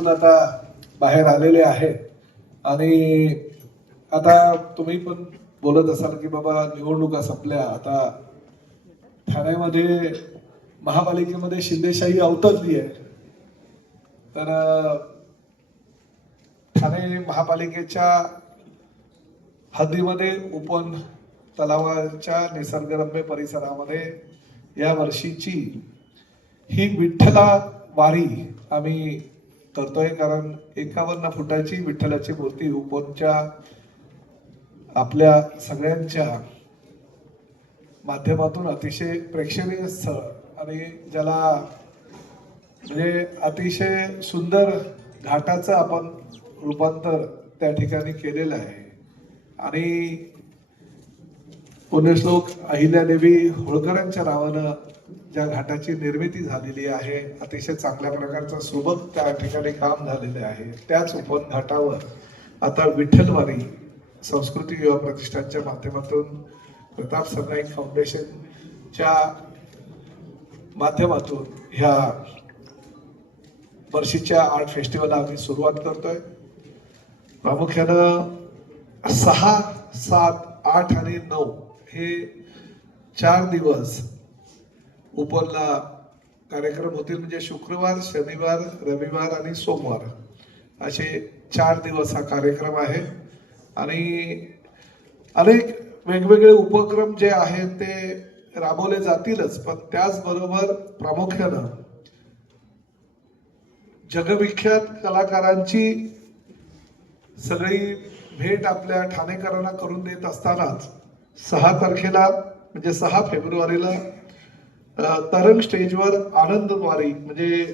जेलमधून आता बाहेर आलेले आहेत. आणि आता तुम्ही पण बोलत असाल की बाबा निवडणुका संपल्या. आता ठाण्यामध्ये महापालिकेमध्ये शिंदेशाही अवतरली आहे. तर ठाणे महापालिकेच्या हद्दीमध्ये उपन तलावाच्या निसर्गरम्य परिसरामध्ये या वर्षीची ही विठ्ठला वारी आम्ही करतोय कारण एकावन्न फुटाची विठ्ठलाची मूर्ती उपोनच्या आपल्या सगळ्यांच्या माध्यमातून अतिशय प्रेक्षणीय स्थळ आणि ज्याला म्हणजे अतिशय सुंदर घाटाचं आपण रूपांतर त्या ठिकाणी केलेलं आहे. आणि पुण्यश्लोक अहिल्यादेवी होळकरांच्या नावानं ज्या घाटाची निर्मिती झालेली आहे अतिशय चांगल्या प्रकारचं सोबत त्या ठिकाणी काम झालेलं आहे. त्याच उपवन घाटावर आता विठ्ठलवारी संस्कृती युवा प्रतिष्ठानच्या माध्यमातून प्रताप सरनाईक फाउंडेशनच्या माध्यमातून ह्या वर्षीच्या आर्ट फेस्टिवलला आम्ही सुरुवात करतोय. प्रामुख्यानं सहा सात आठ आणि नऊ हे चार दिवस उपरला कार्यक्रम होतील म्हणजे शुक्रवार शनिवार रविवार आणि सोमवार. असे चार दिवस हा कार्यक्रम आहे. आणि अनेक वेगवेगळे उपक्रम जे आहेत ते राबवले जातीलच पण त्याचबरोबर प्रामुख्यानं जगविख्यात कलाकारांची सगळी भेट आपल्या ठाणेकरांना करून देत असतानाच सहा तारखेला म्हणजे सहा फेब्रुवारीला तरंग स्टेजवर आनंद वारी म्हणजे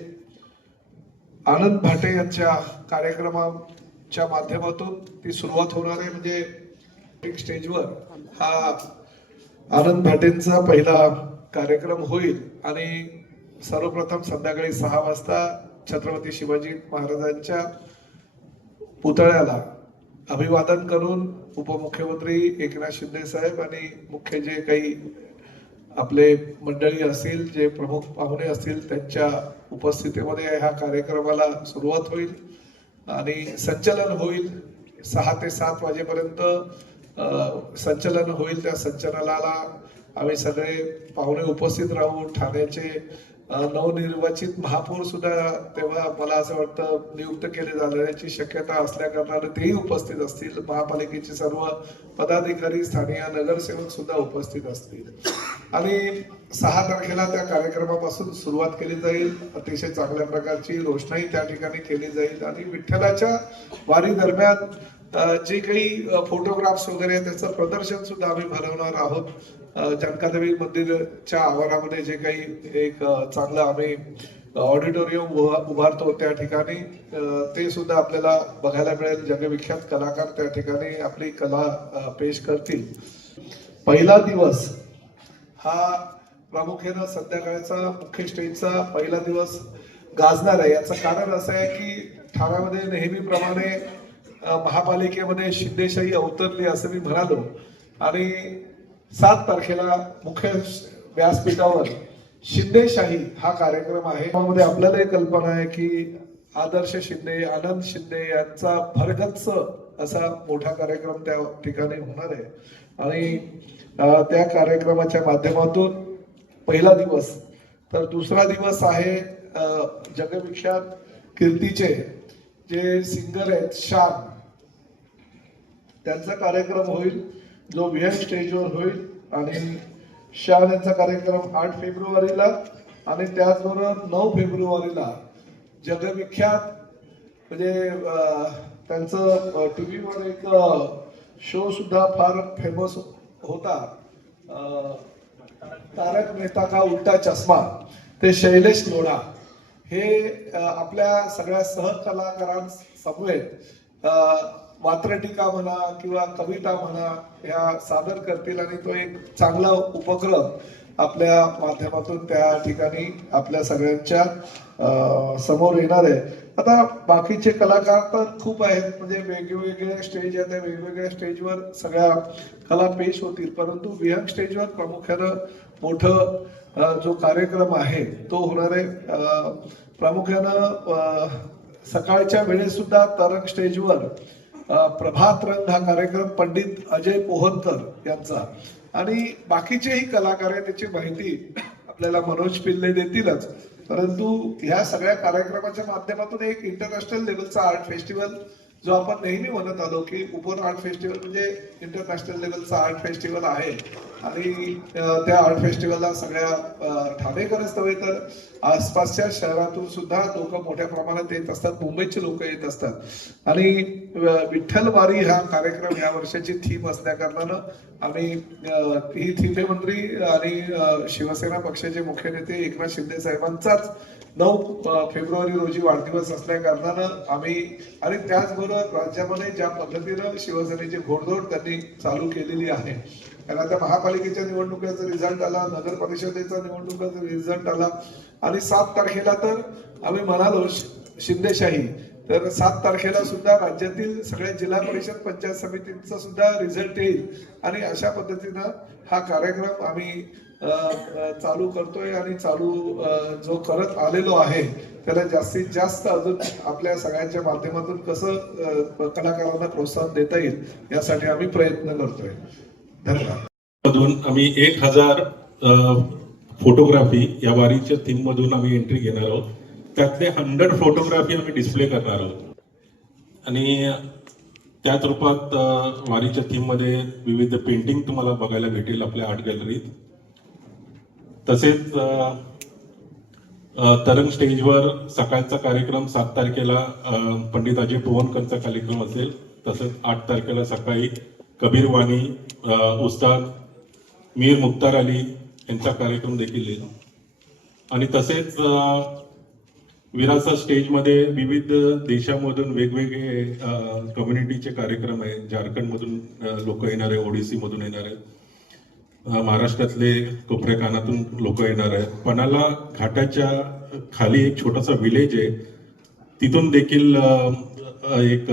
आनंद भाटे यांच्या कार्यक्रमाच्या माध्यमातून ती सुरुवात होणार आहे. म्हणजे एक स्टेजवर हा आनंद भाटेंचा पहिला कार्यक्रम होईल आणि सर्वप्रथम संध्याकाळी सहा वाजता छत्रपती शिवाजी महाराजांच्या पुतळ्याला अभिवादन करून उपमुख्यमंत्री एकनाथ शिंदे साहेब आणि मुख्य जे काही आपले मंडळी असतील जे प्रमुख पाहुणे असतील त्यांच्या उपस्थितीमध्ये ह्या कार्यक्रमाला सुरुवात होईल आणि संचलन होईल. सहा ते सात वाजेपर्यंत संचलन होईल त्या संचलनाला. आम्ही सगळे पाहुणे उपस्थित राहू ठाण्याचे नवनिर्वाचित महापौर सुद्धा तेव्हा मला असं वाटतं नियुक्त केले जाण्याची शक्यता असल्या कारणाने तेही उपस्थित असतील. महापालिकेचे सर्व पदाधिकारी स्थानीय नगरसेवक सुद्धा उपस्थित असतील. आणि सहा तारखेला त्या कार्यक्रमापासून सुरुवात केली जाईल. अतिशय चांगल्या प्रकारची रोषणाई त्या ठिकाणी केली जाईल. आणि विठ्ठलाच्या वारी दरम्यान जे काही फोटोग्राफ्स वगैरे त्याचं प्रदर्शन सुद्धा आम्ही भरवणार आहोत. जनकादेवी मंदिरच्या आवारामध्ये जे काही एक चांगलं आम्ही ऑडिटोरियम उभारतो त्या ठिकाणी. ते सुद्धा आपल्याला बघायला मिळेल. जगविख्यात कलाकार त्या ठिकाणी आपली कला पेश करतील. पहिला दिवस हा प्रामुख्यानं संध्याकाळचा मुख्य स्टेजचा पहिला दिवस गाजणार आहे. याचं कारण असं आहे की ठाण्यामध्ये नेहमीप्रमाणे महापालिकेमध्ये शिंदेशाही अवतरली असं मी म्हणालो. आणि सात तारखेला मुख्य व्यासपीठावर शिंदेशाही हा कार्यक्रम आहे. त्यामध्ये आपल्याला एक कल्पना आहे की आदर्श शिंदे आनंद शिंदे यांचा भरगच्च असा मोठा कार्यक्रम त्या ठिकाणी होणार आहे. आणि त्या कार्यक्रमाच्या माध्यमातून पहिला दिवस तर दुसरा दिवस आहे जगविख्यात कीर्तीचे जे सिंगर आहेत शान. त्यांचा कार्यक्रम होईल जो व्हीएम स्टेजवर होईल आणि शान यांचा कार्यक्रम आठ फेब्रुवारीला आणि त्याचबरोबर नऊ फेब्रुवारीला जगविख्यात म्हणजे त्यांचं टी व्हीवर एक शो सुद्धा फार फेमस होता. तारक मेहता का उलटा चष्मा ते शैलेश लोढा. हे आपल्या सगळ्या सहकलाकारांसमवेत वात्रटिका म्हणा किंवा कविता म्हणा ह्या सादर करतील आणि तो एक चांगला उपक्रम आपल्या माध्यमातून त्या ठिकाणी आपल्या सगळ्यांच्या समोर येणार आहे. आता बाकीचे कलाकार तर खूप आहेत. म्हणजे वेगवेगळ्या स्टेज आहेत त्या वेगवेगळ्या स्टेजवर सगळ्या कला पेश होतील. परंतु विहंग स्टेजवर प्रामुख्यानं मोठं जो कार्यक्रम आहे तो होणार आहे. प्रामुख्यानं सकाळच्या वेळेस सुद्धा तरंग स्टेजवर प्रभात रंग हा कार्यक्रम पंडित अजय पोहनकर यांचा. आणि बाकीचेही कलाकार आहेत त्याची माहिती आपल्याला मनोज पिल्ले देतीलच. परंतु ह्या सगळ्या कार्यक्रमाच्या माध्यमातून एक इंटरनॅशनल लेवलचा आर्ट फेस्टिवल जो आपण नेहमी म्हणत आलो की उपवन आर्ट फेस्टिवल म्हणजे इंटरनॅशनल लेवलचा आर्ट फेस्टिवल आहे. आणि त्या आर्ट फेस्टिवलला सगळ्या ठाणेकरच नव्हे तर आसपासच्या शहरातून सुद्धा लोक मोठ्या प्रमाणात येत असतात. मुंबईचे लोक येत असतात. आणि विठ्ठलवारी हा कार्यक्रम या वर्षाची थीम असल्या कारणानं आम्ही ही थीम मंत्री आणि शिवसेना पक्षाचे मुख्य नेते एकनाथ शिंदे साहेबांचाच नऊ फेब्रुवारी रोजी वाढदिवस असल्या कारणानं आम्ही आणि त्याचबरोबर राज्यामध्ये ज्या पद्धतीनं शिवसेनेची घोडदौड त्यांनी चालू केलेली आहे कारण आता महापालिकेच्या निवडणुकीचा रिझल्ट आला नगर परिषदेचा निवडणुकीचा रिझल्ट आला आणि सात तारखेला तर आम्ही म्हणालो शिंदेशाही तर सात तारखेला सुद्धा राज्यातील सगळ्या जिल्हा परिषद पंचायत समितींचा सुद्धा रिझल्ट येईल आणि अशा पद्धतीनं हा कार्यक्रम आम्ही चालू करतोय आणि चालू जो करत आलेलो आहे त्याला जास्तीत जास्त अजून आपल्या सगळ्यांच्या माध्यमातून कसं कलाकारांना प्रोत्साहन देता येईल यासाठी आम्ही प्रयत्न करतोय. धन्यवाद. मधून आम्ही एक हजार फोटोग्राफी या वारीच्या थीम मधून आम्ही एंट्री घेणार आहोत. त्यातले हंड्रेड फोटोग्राफी आम्ही डिस्प्ले करणार आहोत. आणि त्याच रूपात वारीच्या थीममध्ये विविध पेंटिंग तुम्हाला बघायला भेटेल आपल्या आर्ट गॅलरीत. तसेच तरंग स्टेजवर सकाळचा कार्यक्रम सात तारखेला पंडिताजी पंडित पोवनकरचा कार्यक्रम असेल. तसंच आठ तारखेला सकाळी कबीर वाणी उस्ताद मीर मुख्तार अली यांचा कार्यक्रम देखील येईल. आणि तसेच विरासा स्टेजमध्ये विविध देशामधून वेगवेगळे कम्युनिटीचे कार्यक्रम आहे झारखंडमधून लोक येणार आहे ओडिसीमधून येणार आहेत. महाराष्ट्रातले कोपऱ्या कानातून लोक येणार आहेत. पणाला घाटाच्या खाली एक छोटासा विलेज आहे. तिथून देखील एक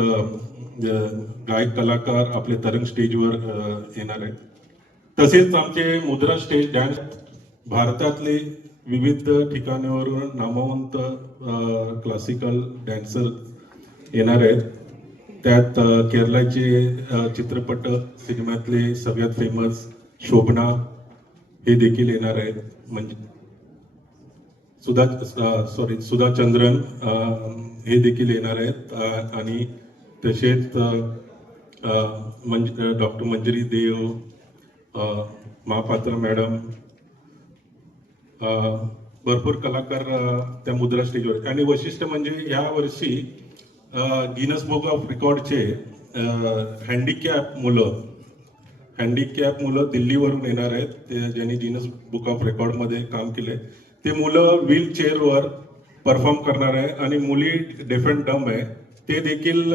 गायक कलाकार आपले तरंग स्टेजवर येणार आहेत. तसेच आमचे मुद्रा स्टेज डॅन्स भारतातले विविध ठिकाणावरून नामवंत क्लासिकल डॅन्सर येणार आहेत. त्यात केरळाचे चित्रपट सिनेमातले सगळ्यात फेमस शोभना हे देखील येणार आहेत. म्हणजे सुधा सॉरी सुधा चंद्रन हे देखील येणार आहेत. आणि तसेच मंज डॉक्टर मंजरी देव महापात्र मॅडम भरपूर कलाकार त्या मुद्रा स्टेजवर आणि वैशिष्ट्य म्हणजे या वर्षी गिनस बुक ऑफ रेकॉर्डचे हँडिकॅप मुलं हँडिकॅप मुलं दिल्लीवरून येणार आहेत. ते ज्यांनी जिनस बुक ऑफ रेकॉर्डमध्ये काम केले ते मुलं व्हील चेअरवर परफॉर्म करणार आहे आणि मुली डेफेंट डम आहे. ते देखील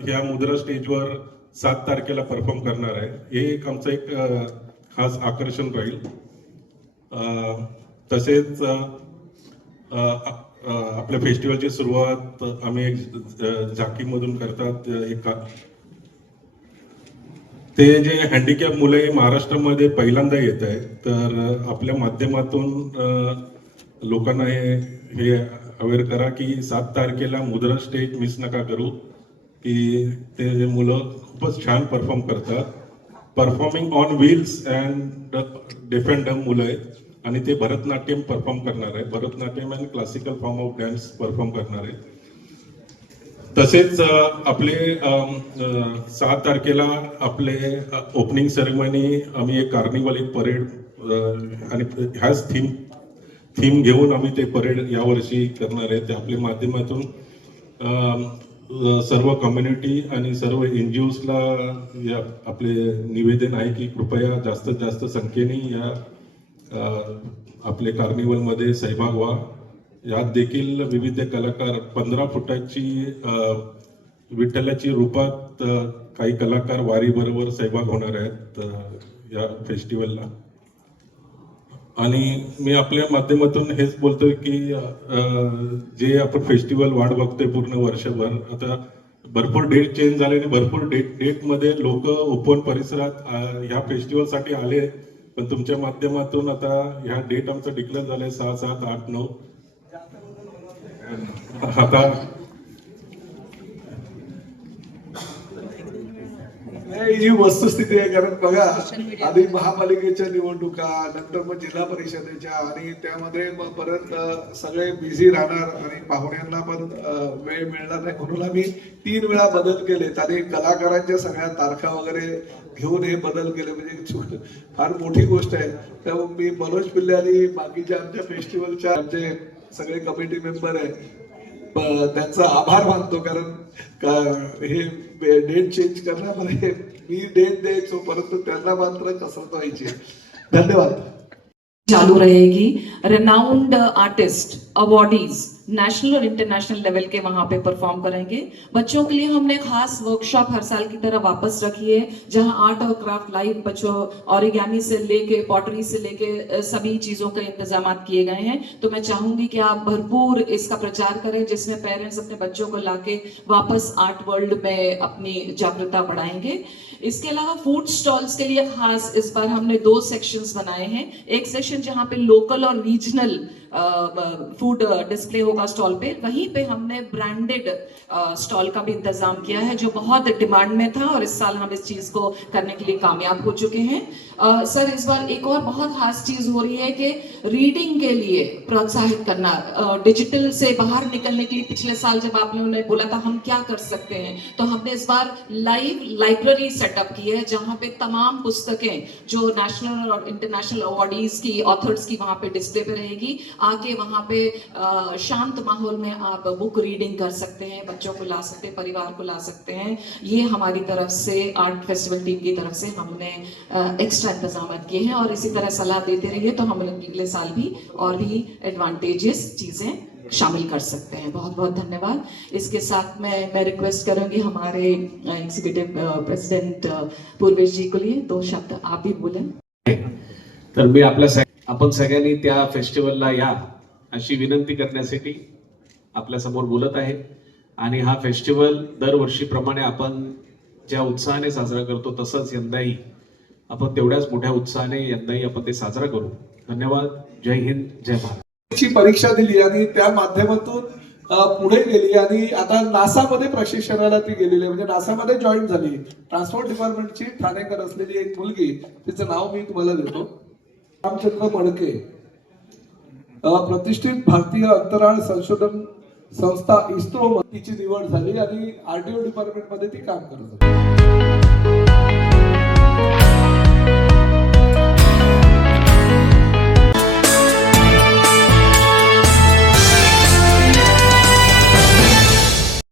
ह्या मुद्रा स्टेजवर सात तारखेला परफॉर्म करणार आहे. हे एक आमचं एक खास आकर्षण राहील. तसेच आपल्या फेस्टिवलची सुरुवात आम्ही एक झाकीमधून करतात. एका एक ते जे हँडिकॅप मुलं हे महाराष्ट्रामध्ये पहिल्यांदा येत आहे तर आपल्या माध्यमातून लोकांना हे हे अवेअर करा की सात तारखेला मुद्रा स्टेज मिस नका करू की ते जे मुलं खूपच छान परफॉर्म करतात. परफॉर्मिंग ऑन व्हील्स अँड डिफेंडम मुलं आहेत आणि ते भरतनाट्यम परफॉर्म करणार आहे Bharatanatyam and classical form of dance perform करणार आहे तसेच आपले सात तारखेला आपले ओपनिंग सेरेमनी आम्ही एक कार्निवल एक परेड आणि ह्याच थीम थीम घेऊन आम्ही ते परेड यावर्षी करणार आहे. ते आपल्या माध्यमातून सर्व कम्युनिटी आणि सर्व एन जी ओजला या आपले निवेदन आहे की कृपया जास्तीत जास्त संख्येने या आपले कार्निवलमध्ये सहभाग व्हा. यात देखील विविध कलाकार पंधरा फुटाची विठ्ठलाची रूपात काही कलाकार वारीबरोबर सहभाग होणार आहेत या फेस्टिवलला. आणि मी आपल्या माध्यमातून हेच बोलतोय की जे आपण फेस्टिवल वाट बघतोय पूर्ण वर्षभर आता भरपूर डेट चेंज झाले आणि भरपूर डेट डेटमध्ये लोक ओपन परिसरात ह्या फेस्टिवलसाठी आले. पण तुमच्या माध्यमातून आता ह्या डेट आमचं डिक्लेअर झालंय सहा सात आठ नऊ. आता नाही जी वस्तुस्थिती आहे कारण बघा आधी महापालिकेच्या निवडणुका नंतर मग जिल्हा परिषदेच्या आणि त्यामध्ये मग परत सगळे बिझी राहणार आणि पाहुण्यांना पण वेळ मिळणार नाही. म्हणून आम्ही तीन वेळा बदल केले आणि कलाकारांच्या सगळ्या तारखा वगैरे घेऊन हे बदल केले. म्हणजे फार मोठी गोष्ट आहे. तर मी मनोज पिल्ले आणि बाकीच्या आमच्या फेस्टिवलच्या आमचे सगळे कमिटी मेंबर आहे. त्यांचा आभार मानतो कारण हे डेट चेंज करण्यामध्ये मी डेट द्यायचो परंतु त्यांना मात्र कसरत व्हायची धन्यवाद. चालू रहेगी रेनाउंड आर्टिस्ट अवॉर्डीज नेशनल और इंटरनेशनल लेवल के वहाँ पे परफॉर्म करेंगे। बच्चों के लिए हमने खास वर्कशॉप हर साल की तरह वापस रखी है, जहाँ आर्ट और क्राफ्ट लाइव बच्चों ऑरिगेमी से लेके पॉटरी से लेके सभी चीज़ों के इंतज़ाम किए गए हैं। तो मैं चाहूँगी कि आप भरपूर इसका प्रचार करें, जिसमें पेरेंट्स अपने बच्चों को लाके वापस आर्ट वर्ल्ड में अपनी जागरूकता बढ़ाएँगे। इसके अलावा फ़ूड स्टॉल्स के लिए खास इस बार हमने दो सेक्शंस बनाए हैं। एक सेक्शन जहाँ पे लोकल और रीजनल फ़ूड डिस्प्ले होगा स्टॉल पे, वहीं पे हमने ब्रांडेड स्टॉल का भी इंतज़ाम किया है, जो बहुत डिमांड में था और इस साल हम इस चीज़ को करने के लिए कामयाब हो चुके हैं। सर, इस बार एक और बहुत खास चीज़ हो रही है कि रीडिंग के लिए प्रोत्साहित करना डिजिटल से बाहर निकलने के लिए पिछले साल जब आपने उन्हें बोला था, हम क्या कर सकते हैं? तो हमने इस बार लाइव लाइब्रेरी सेटअप की है, जहाँ पे तमाम पुस्तकें जो नेशनल और इंटरनेशनल अवार्डीज की ऑथर्स की वहाँ पे डिस्प्ले पे रहेगी। आके वहाँ पे शांत माहौल में आप बुक रीडिंग कर सकते हैं, बच्चों को ला सकते हैं, परिवार को ला सकते हैं। ये हमारी तरफ़ से आर्ट फेस्टिवल टीम की तरफ़ से हमने एक्स्ट्रा इंतज़ाम किए हैं और इसी तरह सलाह देते रहिए तो हम लोग अगले साल भी और भी एडवांटेजेस चीज़ें शामिल कर सकते हैं। बहुत बहुत धन्यवाद। इसके साथ मैं मैं रिक्वेस्ट करूँगी हमारे एग्जीक्यूटिव प्रेसिडेंट पूर्वेश जी को लिए। दो शब्द आप भी बोलें। मी आपल्या सग- आपण सगळ्यांनी त्या फेस्टिवलला या अशी विनंती करण्यासाठी आपल्यासमोर बोलत आहे. आणि हा फेस्टिवल दरवर्षीप्रमाणे आपण ज्या उत्साहाने साजरा करतो तसंच यंदाही आपण तेवढ्याच मोठ्या उत्साहाने यंदाही आपण ते साजरा करू. धन्यवाद. जय हिंद जय भारत. ची परीक्षा दिली आणि त्या माध्यमातून पुढे गेली आणि आता नासामध्ये प्रशिक्षणाला ती गेलेली आहे. म्हणजे नासामध्ये जॉईन झाली. ट्रान्सपोर्ट डिपार्टमेंटची ठाणेकर असलेली एक मुलगी तिचं नाव मी तुम्हाला देतो. रामचंद्र मडके प्रतिष्ठित भारतीय अंतराळ संशोधन संस्था इस्रो तिची निवड झाली आणि आरडीओ डिपार्टमेंटमध्ये ती काम करत होती.